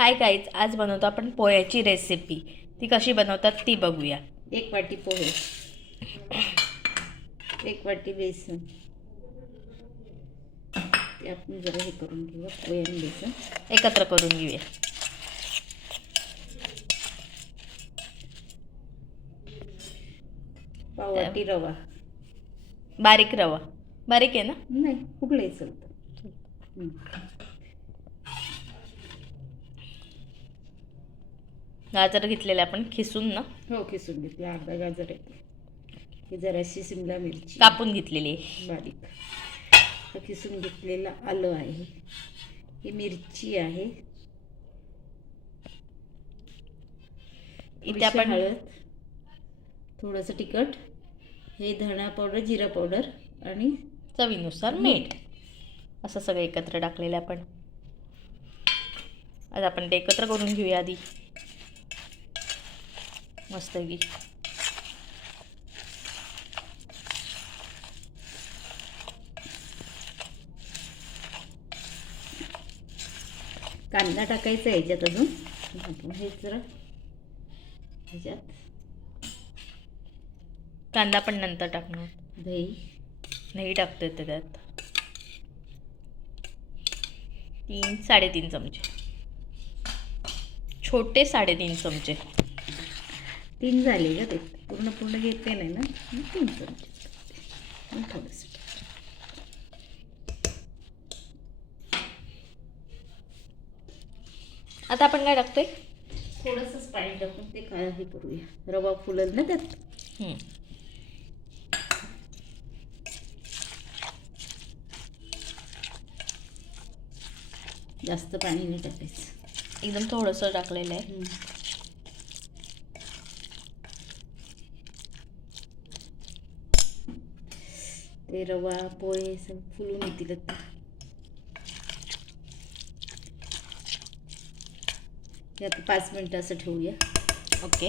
Hi guys, आज बनवतो आपण पोह्याची रेसिपी. ती कशी बनवतात ती बघूया. 1 वाटी पोहे, 1 वाटी बेसन. ते आपण जरा हे करून घेऊया, पोहे आणि बेसन एकत्र करून घेऊया. पाव वाटी रवा, बारीक रवा. बारीक आहे ना? नाही कुठलंही चालतं. गाजर घेतलेले आपण खिसून ना. हो, खिसून घेतले. अर्धा गाजर आहे. ही जराशी शिमला मिरची कापून घेतलेली बारीक. खिसून घेतलेलं आलं आहे. ही मिरची आहे. इथे आपण हळद, थोडंसं तिखट, हे धणा पावडर, जिरा पावडर आणि चवीनुसार मीठ, असं सगळं एकत्र टाकलेलं आपण. आज आपण ते एकत्र करून घेऊया आधी मस्त की. कांदा टाकायचा याच्यात अजून. आपण हे जरा ह्याच्यात कांदा पण नंतर टाकणार. दही टाकतोय त्यात 3-3.5 चमचे, छोटे 3.5 चमचे. 3 झाले का? ते पूर्ण घेतले नाही ना, 3 चमचे. थोडंसं आता आपण काय टाकतोय? थोडंसंच पाणी टाकून ते काय हे करूया. रवा फुलल ना त्यात. जास्त पाणी नाही टाकायचं, एकदम थोडंसं टाकलेलं आहे. ते रवा पोहे सब फुलून येतील. ते आता 5 मिनिटं असं ठेवूया. ओके,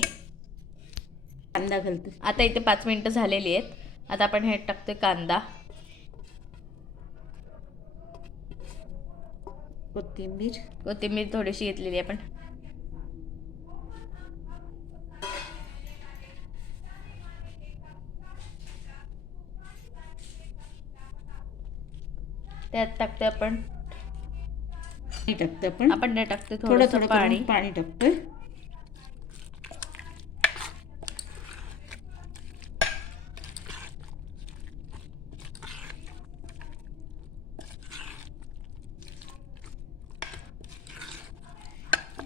कांदा घालतो. आता इथे 5 मिनिटं झालेली आहेत. आता आपण हे टाकतोय कांदा, कोथिंबीर थोडीशी घेतलेली आपण. त्यात टाकतोय आपण ते टाकतोय थोडं पाणी टाकतोय.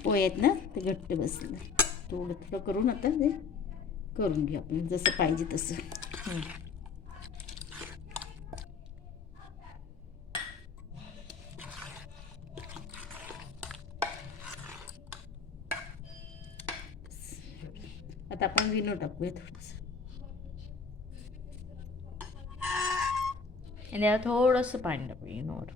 पोहे आहेत ना, ते घट्ट बसलं. थोडं करून आता ते करून घेऊ आपण जसं पाहिजे तसं. आता आपण विनो टाकूया थोडंसं. आणि त्याला थोडंसं पाणी टाकूया इनोवर.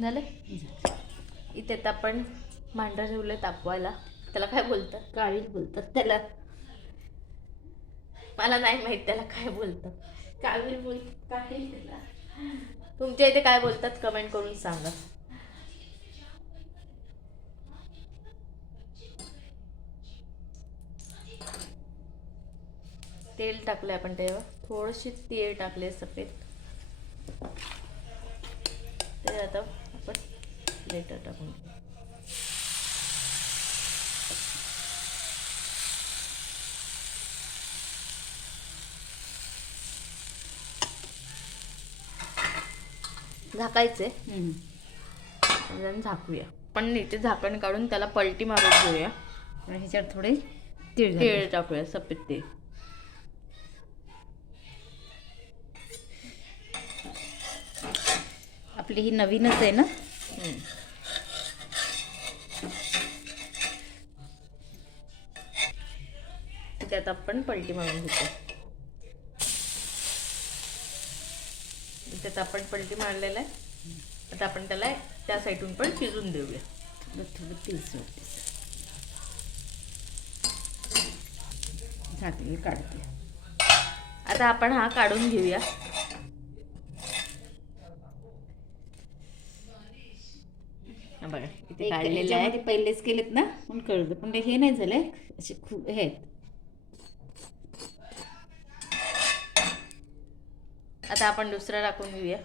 झालं. इथे तर आपण मांडर ठेवलं तापवायला. त्याला काय बोलतात? काळी बोलतात त्याला. मला नाही माहित त्याला काय बोलतात. काळी बोलतात. काय त्याला? तुमच्या इथे काय बोलतात कमेंट करून सांगा. तेल टाकलंय आपण, तेव्हा थोडीशी तेल टाकले सफेद. ते आता आपण लेटर टाकून झाकायचे. झाकूया. पण इथे झाकण काढून त्याला पलटी मारून घेऊया. आणि ह्याच्यात थोडे तीळ टाकूया, सफेद तीळ. आपली ही नवीनच आहे ना. त्यात आपण पलटी मारून घेतो. त्यात आपण पलटी मारलेला आहे. आता आपण त्याला त्या साईडून पण शिजून देऊया. थोडं तेल सोडते. झाकली काढते. आता आपण हा काढून घेऊया. हा बघा इथे काढलेले आहे. पहिलेच केलेत ना म्हणून कळलं, पण हे नाही झालंय असे खूप हे आहेत. आता आपण दुसरं टाकून घेऊया.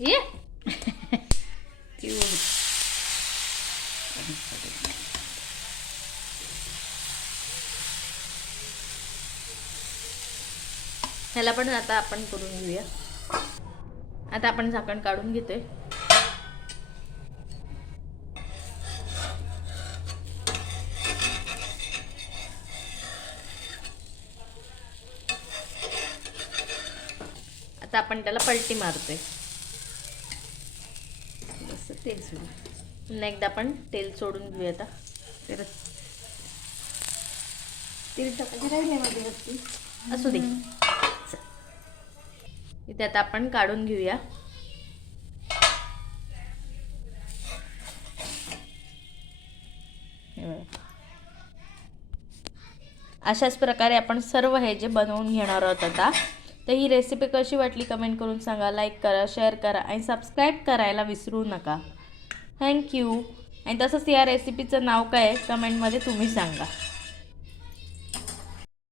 ये ह्याला पण आता आपण करून घेऊया. आता आपण झाकण काढून घेतोय. आता आपण त्याला पलटी मारतोय. असं तेल सोडून पुन्हा एकदा आपण तेल सोडून घेऊया. आता तर तेल टाकायचं राहिले मध्ये वरती. असू दे. इथे आता आपण काढून घेऊया. अशाच प्रकारे आपण सर्व हे जे बनवून घेणार आहोत आता. तर ही रेसिपी कशी वाटली कमेंट करून सांगा. लाईक करा, शेअर करा आणि सबस्क्राईब करायला विसरू नका. थँक्यू. आणि तसंच या रेसिपीचं नाव काय आहे कमेंटमध्ये तुम्ही सांगा.